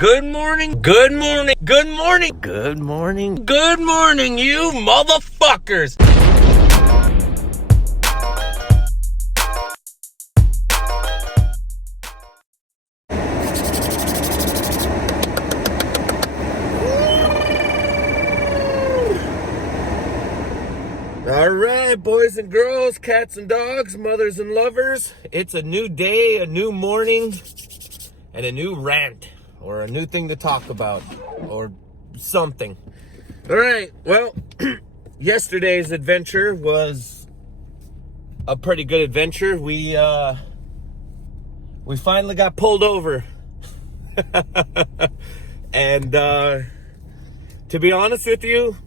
Good morning, good morning, good morning, good morning, good morning, you motherfuckers. All right, boys and girls, cats and dogs, mothers and lovers. It's a new day, a new morning, and a new rant, or a new thing to talk about, or something. All right, well, yesterday's adventure was a pretty good adventure. We finally got pulled over. And to be honest with you,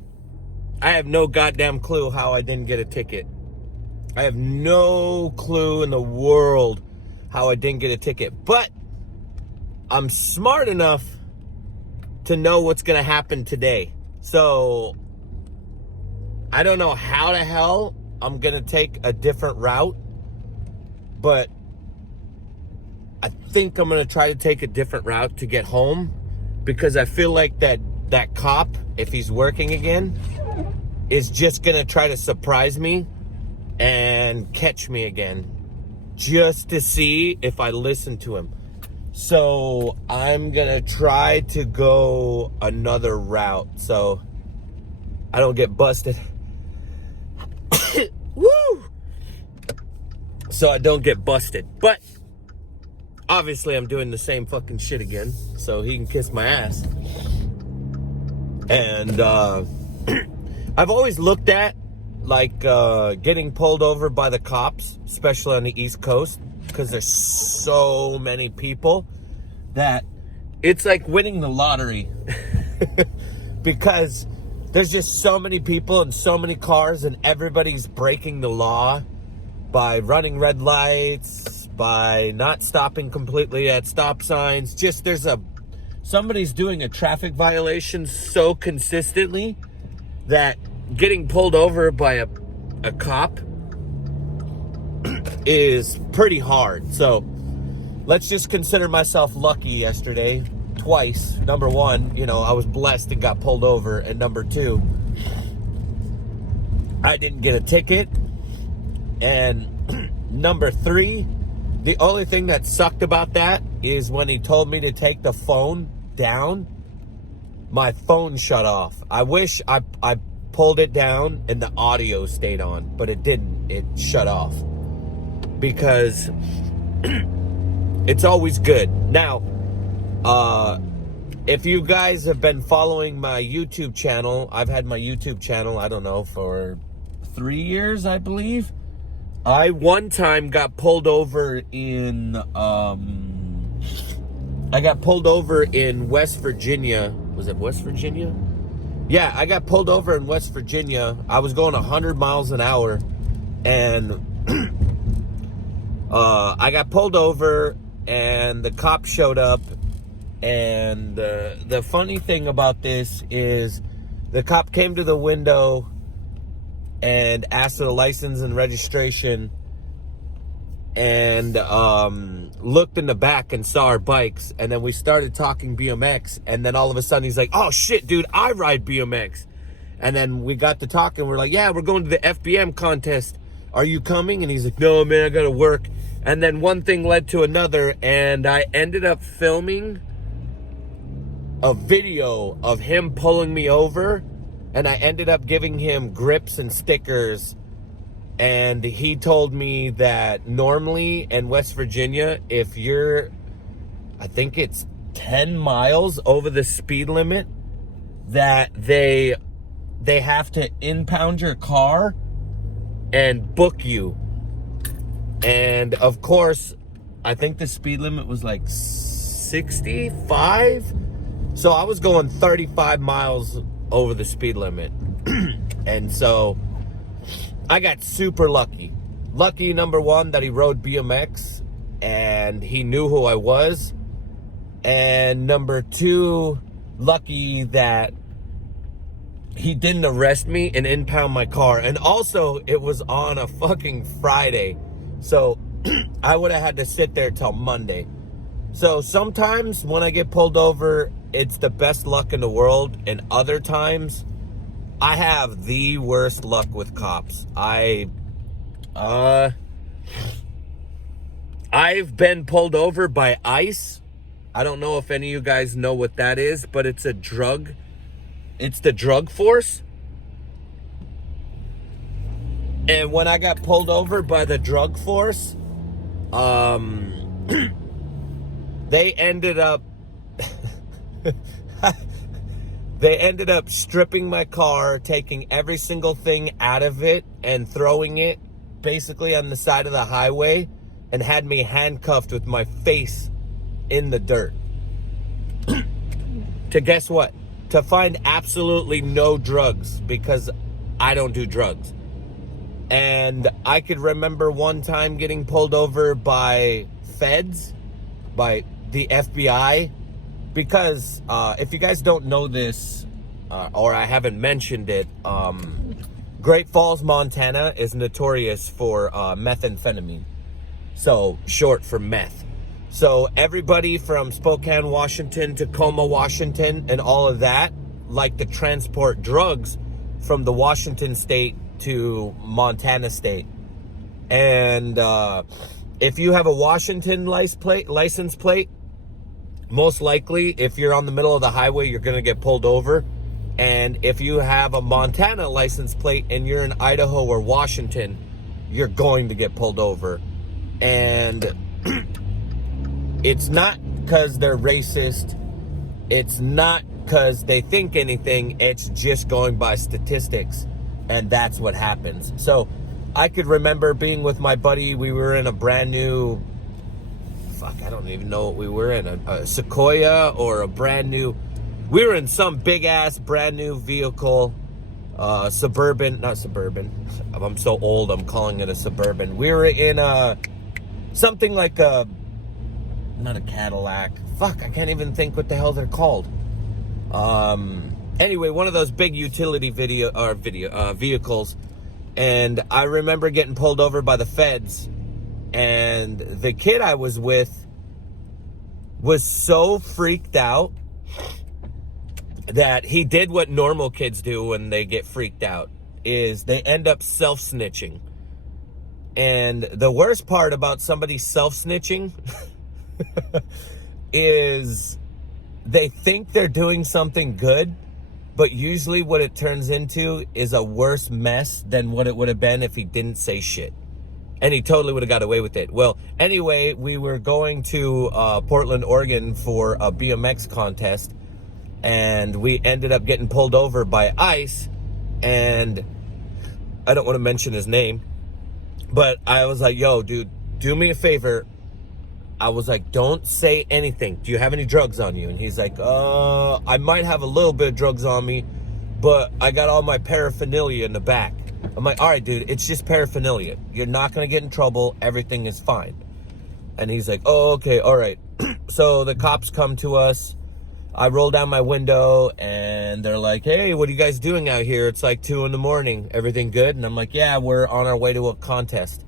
I have no goddamn clue how I didn't get a ticket. I have no clue in the world how I didn't get a ticket. But I'm smart enough to know what's going to happen today. So I don't know how the hell I'm going to take a different route. But I think I'm going to try to take a different route to get home. Because I feel like that cop, if he's working again, is just going to try to surprise me and catch me again. Just to see if I listen to him. So I'm going to try to go another route so I don't get busted. Woo! So I don't get busted. But obviously I'm doing the same fucking shit again. So he can kiss my ass. And I've always looked at like getting pulled over by the cops, especially on the East Coast, because there's so many people that it's like winning the lottery. Because there's just so many people and so many cars, and everybody's breaking the law by running red lights, by not stopping completely at stop signs. Just somebody's doing a traffic violation so consistently that getting pulled over by a cop is pretty hard. So let's just consider myself lucky yesterday twice. Number one, I was blessed and got pulled over. And number two, I didn't get a ticket. And number three, the only thing that sucked about that is when he told me to take the phone down, my phone shut off. I wish I pulled it down and the audio stayed on, but it didn't. It shut off. Because it's always good. Now, if you guys have been following my YouTube channel, I've had my YouTube channel, I don't know, for 3 years, I believe. I one time got pulled over in West Virginia. Was it West Virginia? Yeah, I got pulled over in West Virginia. I was going 100 miles an hour, and I got pulled over, and the cop showed up. And the funny thing about this is the cop came to the window and asked for the license and registration, and looked in the back and saw our bikes, and then we started talking BMX, and then all of a sudden he's like, oh shit, dude, I ride BMX. And then we got to talking, we're like, yeah, we're going to the FBM contest, are you coming? And he's like, no man, I gotta work. And then one thing led to another, and I ended up filming a video of him pulling me over, and I ended up giving him grips and stickers. And he told me that normally in West Virginia, if you're, I think it's 10 miles over the speed limit, that they have to impound your car and book you. And of course, I think the speed limit was like 65. So I was going 35 miles over the speed limit. And so I got super lucky. Lucky, number one, that he rode BMX and he knew who I was. And number two, lucky that he didn't arrest me and impound my car. And also, it was on a fucking Friday. So I would have had to sit there till Monday. So sometimes when I get pulled over, it's the best luck in the world. And other times, I have the worst luck with cops. I've been pulled over by ICE. I don't know if any of you guys know what that is, but it's a drug. It's the drug force. And when I got pulled over by the drug force, they ended up stripping my car, taking every single thing out of it and throwing it basically on the side of the highway, and had me handcuffed with my face in the dirt. To guess what? To find absolutely no drugs, because I don't do drugs. And I could remember one time getting pulled over by feds, by the FBI, because if you guys don't know this, or I haven't mentioned it, Great Falls, Montana is notorious for methamphetamine. So short for meth. So everybody from Spokane, Washington, Tacoma, Washington, and all of that like to transport drugs from the Washington state to Montana state. And if you have a Washington license plate, most likely if you're on the middle of the highway, you're going to get pulled over. And if you have a Montana license plate and you're in Idaho or Washington, you're going to get pulled over. And it's not because they're racist. It's not because they think anything. It's just going by statistics. And that's what happens. So I could remember being with my buddy. We were in a brand new, I don't even know what we were in, a Sequoia or a brand new, we were in some big ass brand new vehicle, Suburban, not Suburban. I'm so old, I'm calling it a Suburban. We were in something like not a Cadillac. I can't even think what the hell they're called. Anyway, one of those big utility vehicles. And I remember getting pulled over by the feds. And the kid I was with was so freaked out that he did what normal kids do when they get freaked out, is they end up self-snitching. And the worst part about somebody self-snitching is they think they're doing something good, but usually what it turns into is a worse mess than what it would have been if he didn't say shit. And he totally would have got away with it. Well, anyway, we were going to Portland, Oregon for a BMX contest. And we ended up getting pulled over by ICE. And I don't want to mention his name, but I was like, yo, dude, do me a favor. I was like, don't say anything. Do you have any drugs on you? And he's like, I might have a little bit of drugs on me, but I got all my paraphernalia in the back. I'm like, all right, dude, it's just paraphernalia. You're not going to get in trouble. Everything is fine. And he's like, oh, okay, all right. So the cops come to us. I roll down my window and they're like, hey, what are you guys doing out here? It's like 2 a.m. Everything good? And I'm like, yeah, we're on our way to a contest.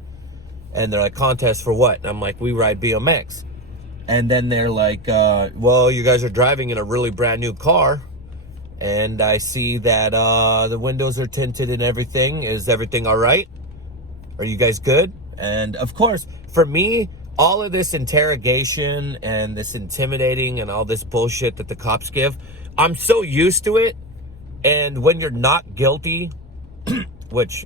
And they're like, contest for what? And I'm like, we ride BMX. And then they're like, well, you guys are driving in a really brand new car. And I see that the windows are tinted and everything. Is everything all right? Are you guys good? And of course, for me, all of this interrogation and this intimidating and all this bullshit that the cops give, I'm so used to it. And when you're not guilty, which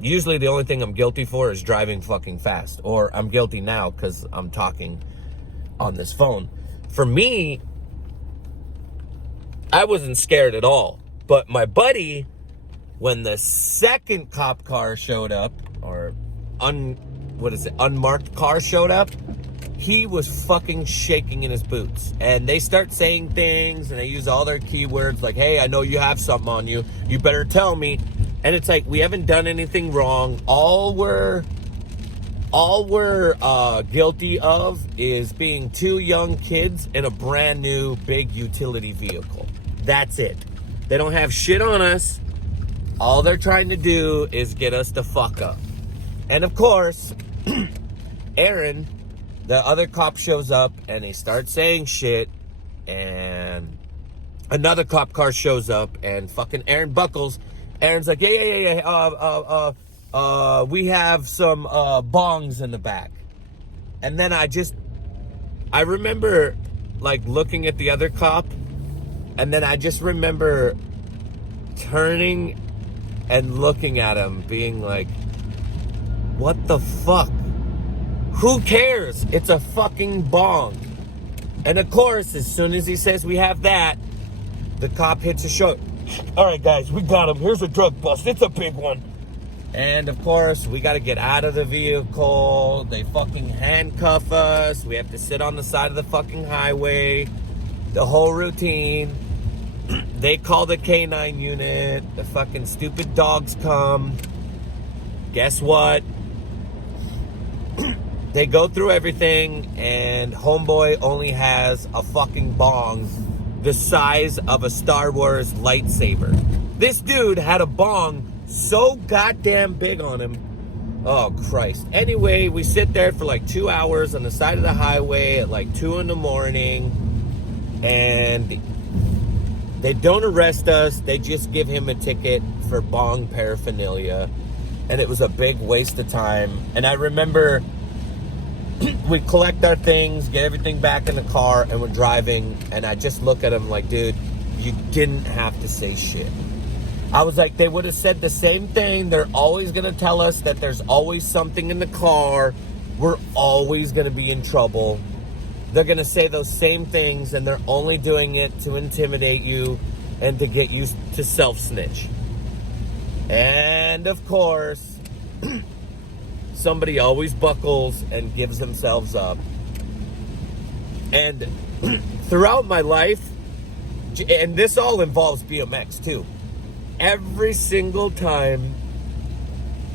usually the only thing I'm guilty for is driving fucking fast, or I'm guilty now because I'm talking on this phone. For me, I wasn't scared at all. But my buddy, when the second cop car showed up, or unmarked car showed up, he was fucking shaking in his boots. And they start saying things and they use all their keywords like, hey, I know you have something on you. You better tell me. And it's like, we haven't done anything wrong. All we're guilty of is being 2 young kids in a brand new big utility vehicle. That's it. They don't have shit on us. All they're trying to do is get us to fuck up. And of course, Aaron the other cop shows up and he starts saying shit, and another cop car shows up, and fucking Aaron buckles. Aaron's like, yeah. We have some bongs in the back. And then I remember like looking at the other cop, and then I just remember turning and looking at him being like, what the fuck? Who cares? It's a fucking bong. And of course, as soon as he says we have that, the cop hits a shoulder. All right, guys, we got him. Here's a drug bust. It's a big one. And of course, we got to get out of the vehicle. They fucking handcuff us. We have to sit on the side of the fucking highway. The whole routine. They call the K9 unit. The fucking stupid dogs come. Guess what? They go through everything, and homeboy only has a fucking bong the size of a Star Wars lightsaber. This dude had a bong so goddamn big on him. Oh, Christ. Anyway, we sit there for like 2 hours on the side of the highway at like 2 in the morning, and they don't arrest us. They just give him a ticket for bong paraphernalia, and it was a big waste of time. And I remember we collect our things, get everything back in the car, and we're driving, and I just look at him like, dude, you didn't have to say shit. I was like, they would have said the same thing. They're always going to tell us that there's always something in the car. We're always going to be in trouble. They're going to say those same things, and they're only doing it to intimidate you and to get you to self-snitch. And of course, somebody always buckles and gives themselves up. And throughout my life, and this all involves BMX too, every single time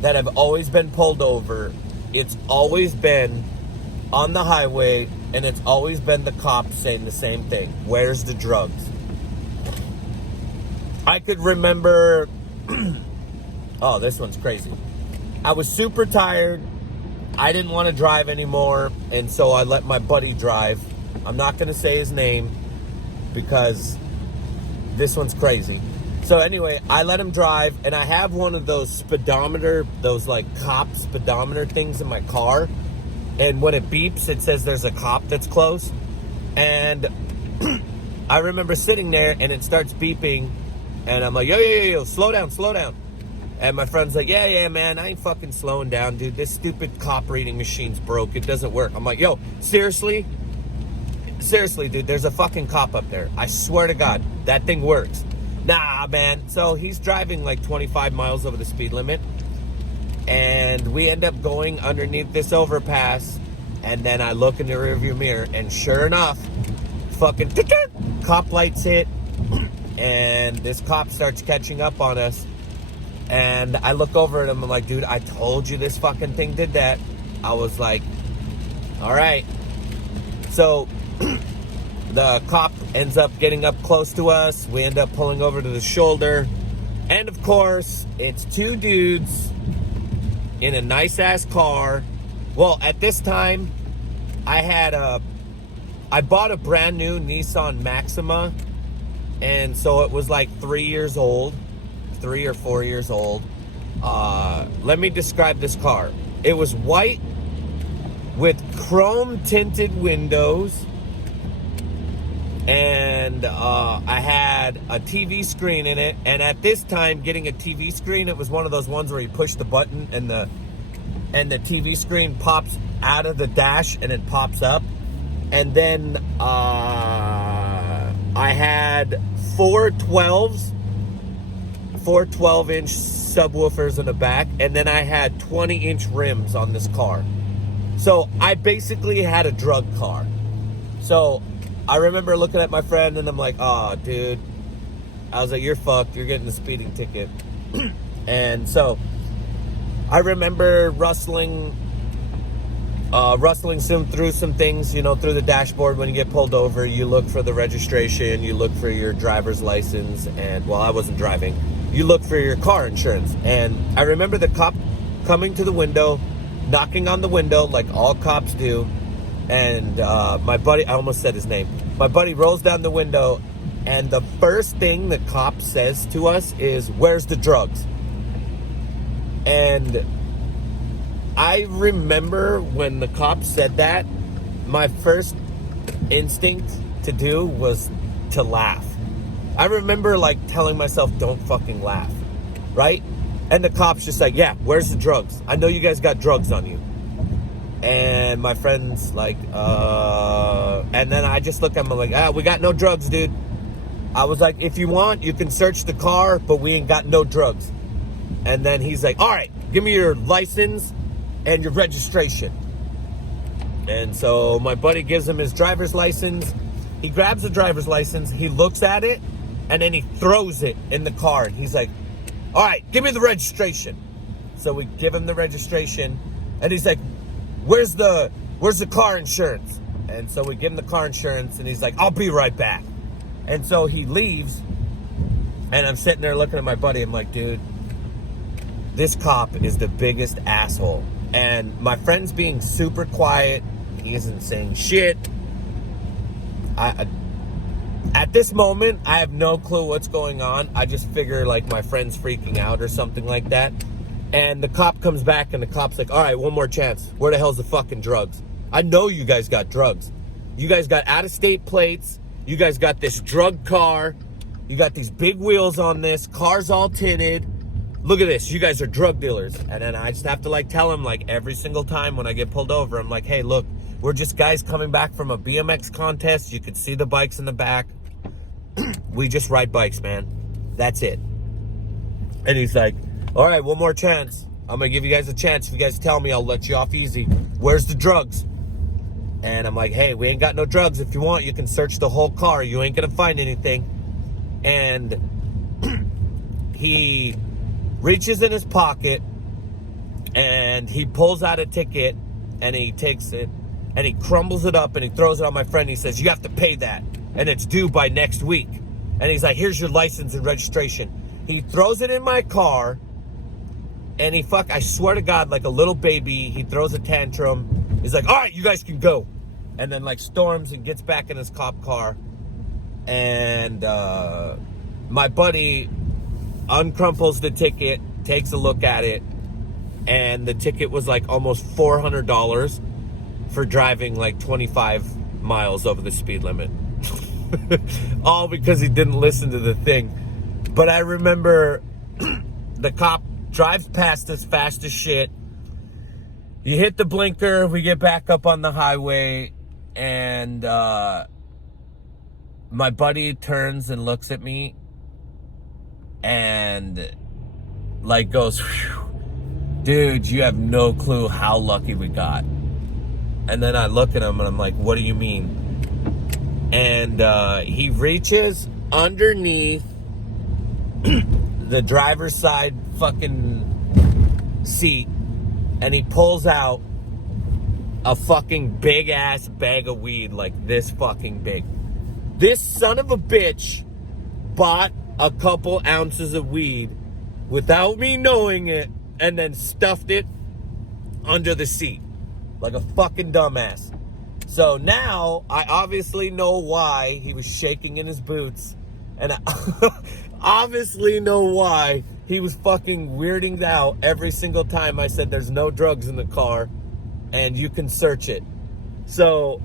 that I've always been pulled over, it's always been on the highway, and it's always been the cops saying the same thing. Where's the drugs? I could remember, oh, this one's crazy. I was super tired. I didn't want to drive anymore, and so I let my buddy drive. I'm not going to say his name because this one's crazy. So anyway, I let him drive, and I have one of those speedometer, those like cop speedometer things in my car. And when it beeps, it says there's a cop that's close. And I remember sitting there, and it starts beeping, and I'm like, yo, slow down. And my friend's like, yeah, man, I ain't fucking slowing down, dude. This stupid cop reading machine's broke. It doesn't work. I'm like, yo, seriously, dude, there's a fucking cop up there. I swear to God, that thing works. Nah, man. So he's driving like 25 miles over the speed limit. And we end up going underneath this overpass. And then I look in the rearview mirror, and sure enough, fucking cop lights hit. And this cop starts catching up on us. And I look over at him, I'm like, dude, I told you this fucking thing did that. I was like, all right. So the cop ends up getting up close to us. We end up pulling over to the shoulder. And of course, it's two dudes in a nice ass car. Well, at this time, I bought a brand new Nissan Maxima. And so it was like 3 years old. 3 or 4 years old. Let me describe this car. It was white with chrome tinted windows, and I had a TV screen in it. And at this time, getting a TV screen, it was one of those ones where you push the button and the TV screen pops out of the dash and it pops up. And then I had four 12-inch subwoofers in the back, and then I had 20-inch rims on this car. So I basically had a drug car. So I remember looking at my friend, and I'm like, oh, dude. I was like, you're fucked. You're getting a speeding ticket. And so I remember rustling through some things, through the dashboard. When you get pulled over, you look for the registration, you look for your driver's license, and I wasn't driving. You look for your car insurance. And I remember the cop coming to the window, knocking on the window like all cops do, And my buddy, I almost said his name. My buddy rolls down the window, and the first thing the cop says to us is, "Where's the drugs?" And I remember when the cop said that, my first instinct to do was to laugh. I remember like telling myself, don't fucking laugh, right? And the cop's just like, "Yeah, where's the drugs? I know you guys got drugs on you." And my friend's like, and then I just look at him, I'm like, "We got no drugs, dude." I was like, "If you want, you can search the car, but we ain't got no drugs." And then he's like, "All right, give me your license and your registration." And so my buddy gives him his driver's license. He grabs the driver's license, he looks at it, and then he throws it in the car. He's like, "All right, give me the registration." So we give him the registration, and he's like, where's the car insurance?" And so we give him the car insurance, and he's like, "I'll be right back." And so he leaves, and I'm sitting there looking at my buddy. I'm like, dude, this cop is the biggest asshole. And my friend's being super quiet. He isn't saying shit. At this moment, I have no clue what's going on. I just figure like my friend's freaking out or something like that. And the cop comes back, and the cop's like, "All right, one more chance. Where the hell's the fucking drugs? I know you guys got drugs. You guys got out-of-state plates. You guys got this drug car. You got these big wheels on this. Car's all tinted. Look at this. You guys are drug dealers." And then I just have to like tell him like every single time when I get pulled over, I'm like, "Hey, look, we're just guys coming back from a BMX contest. You could see the bikes in the back. We just ride bikes, man. That's it." And he's like, "All right, one more chance. I'm going to give you guys a chance. If you guys tell me, I'll let you off easy. Where's the drugs?" And I'm like, "Hey, we ain't got no drugs. If you want, you can search the whole car. You ain't going to find anything." And he reaches in his pocket, and he pulls out a ticket, and he takes it, and he crumbles it up, and he throws it on my friend. He says, "You have to pay that, and it's due by next week." And he's like, "Here's your license and registration." He throws it in my car, and I swear to God, like a little baby, he throws a tantrum. He's like, "All right, you guys can go." And then like storms and gets back in his cop car. And my buddy uncrumples the ticket, takes a look at it, and the ticket was like almost $400 for driving like 25 miles over the speed limit. All because he didn't listen to the thing. But I remember the cop drives past us fast as shit. You hit the blinker, we get back up on the highway, and my buddy turns and looks at me and like goes, "Phew, dude, you have no clue how lucky we got." And then I look at him and I'm like, "What do you mean?" And he reaches underneath the driver's side fucking seat, and he pulls out a fucking big ass bag of weed, like this fucking big. This son of a bitch bought a couple ounces of weed without me knowing it, and then stuffed it under the seat like a fucking dumbass. So now I obviously know why he was shaking in his boots, and I obviously know why he was fucking weirding out every single time I said there's no drugs in the car and you can search it. So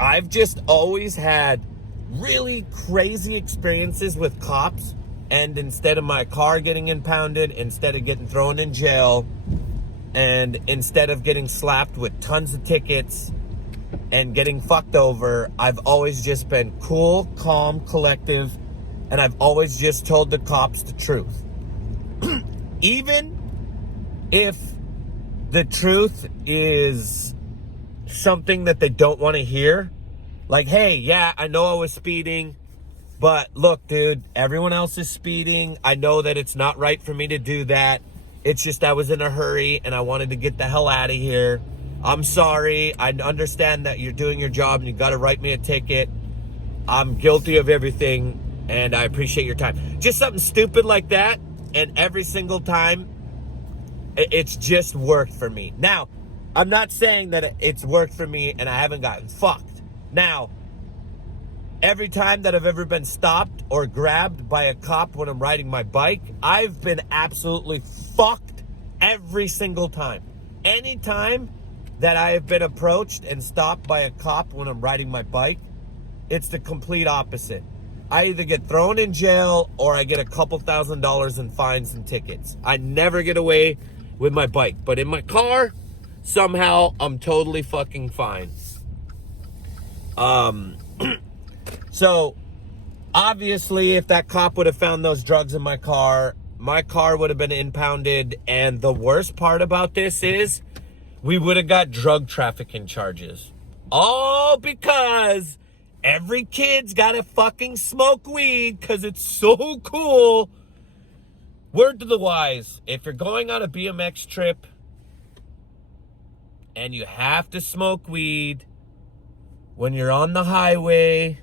I've just always had really crazy experiences with cops, and instead of my car getting impounded, instead of getting thrown in jail, and instead of getting slapped with tons of tickets and getting fucked over, I've always just been cool, calm, collective, and I've always just told the cops the truth. Even if the truth is something that they don't want to hear. Like, "Hey, yeah, I know I was speeding, but look, dude, everyone else is speeding. I know that it's not right for me to do that. It's just I was in a hurry and I wanted to get the hell out of here. I'm sorry. I understand that you're doing your job and you got to write me a ticket. I'm guilty of everything and I appreciate your time." Just something stupid like that. And every single time, it's just worked for me. Now, I'm not saying that it's worked for me and I haven't gotten fucked. Now, every time that I've ever been stopped or grabbed by a cop when I'm riding my bike, I've been absolutely fucked every single time. Anytime that I have been approached and stopped by a cop when I'm riding my bike, it's the complete opposite. I either get thrown in jail or I get a couple $1,000s in fines and tickets. I never get away with my bike, but in my car, somehow I'm totally fucking fine. So obviously if that cop would have found those drugs in my car would have been impounded. And the worst part about this is we would have got drug trafficking charges. All because every kid's got to fucking smoke weed because it's so cool. Word to the wise, if you're going on a BMX trip and you have to smoke weed when you're on the highway,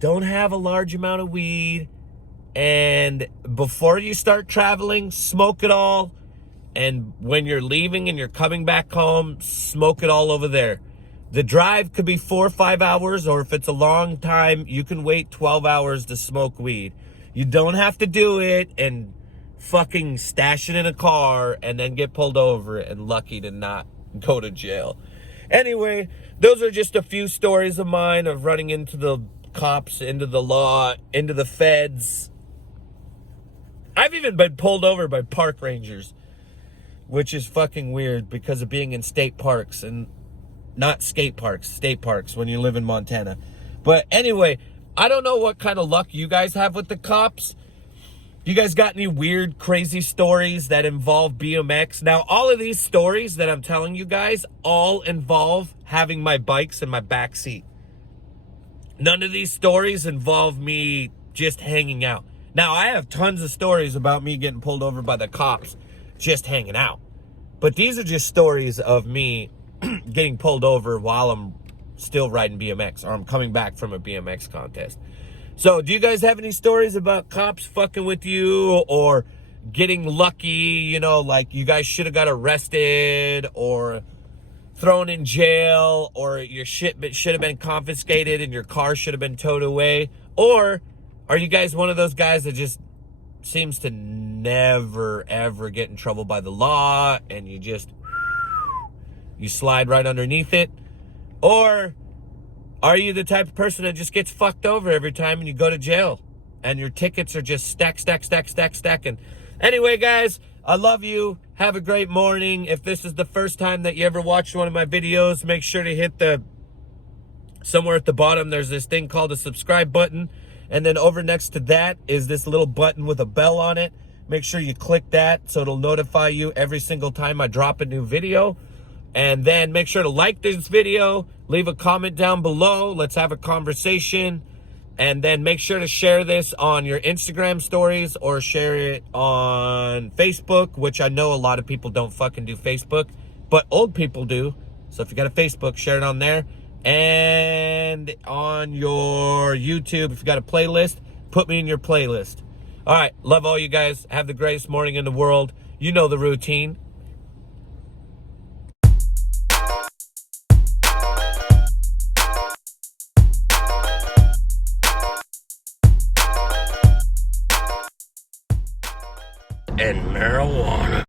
don't have a large amount of weed, and before you start traveling, smoke it all. And when you're leaving and you're coming back home, smoke it all over there. The drive could be 4 or 5 hours, or if it's a long time, you can wait 12 hours to smoke weed. You don't have to do it and fucking stash it in a car and then get pulled over and lucky to not go to jail. Anyway, those are just a few stories of mine of running into the cops, into the law, into the feds. I've even been pulled over by park rangers, which is fucking weird because of being in state parks and not skate parks, state parks when you live in Montana. But anyway, I don't know what kind of luck you guys have with the cops. You guys got any weird, crazy stories that involve BMX? Now, all of these stories that I'm telling you guys all involve having my bikes in my back seat. None of these stories involve me just hanging out. Now, I have tons of stories about me getting pulled over by the cops just hanging out. But these are just stories of me getting pulled over while I'm still riding BMX, or I'm coming back from a BMX contest. So, do you guys have any stories about cops fucking with you or getting lucky, you know, like you guys should have got arrested or thrown in jail, or your shit should have been confiscated and your car should have been towed away? Or are you guys one of those guys that just seems to never ever get in trouble by the law and you slide right underneath it? Or are you the type of person that just gets fucked over every time and you go to jail and your tickets are just stacking? Anyway, guys, I love you. Have a great morning. If this is the first time that you ever watched one of my videos, make sure to hit somewhere at the bottom, there's this thing called a subscribe button. And then over next to that is this little button with a bell on it. Make sure you click that so it'll notify you every single time I drop a new video. And then make sure to like this video, leave a comment down below. Let's have a conversation. And then make sure to share this on your Instagram stories or share it on Facebook, which I know a lot of people don't fucking do Facebook, but old people do. So if you got a Facebook, share it on there. And on your YouTube, if you got a playlist, put me in your playlist. All right, love all you guys. Have the greatest morning in the world. You know the routine.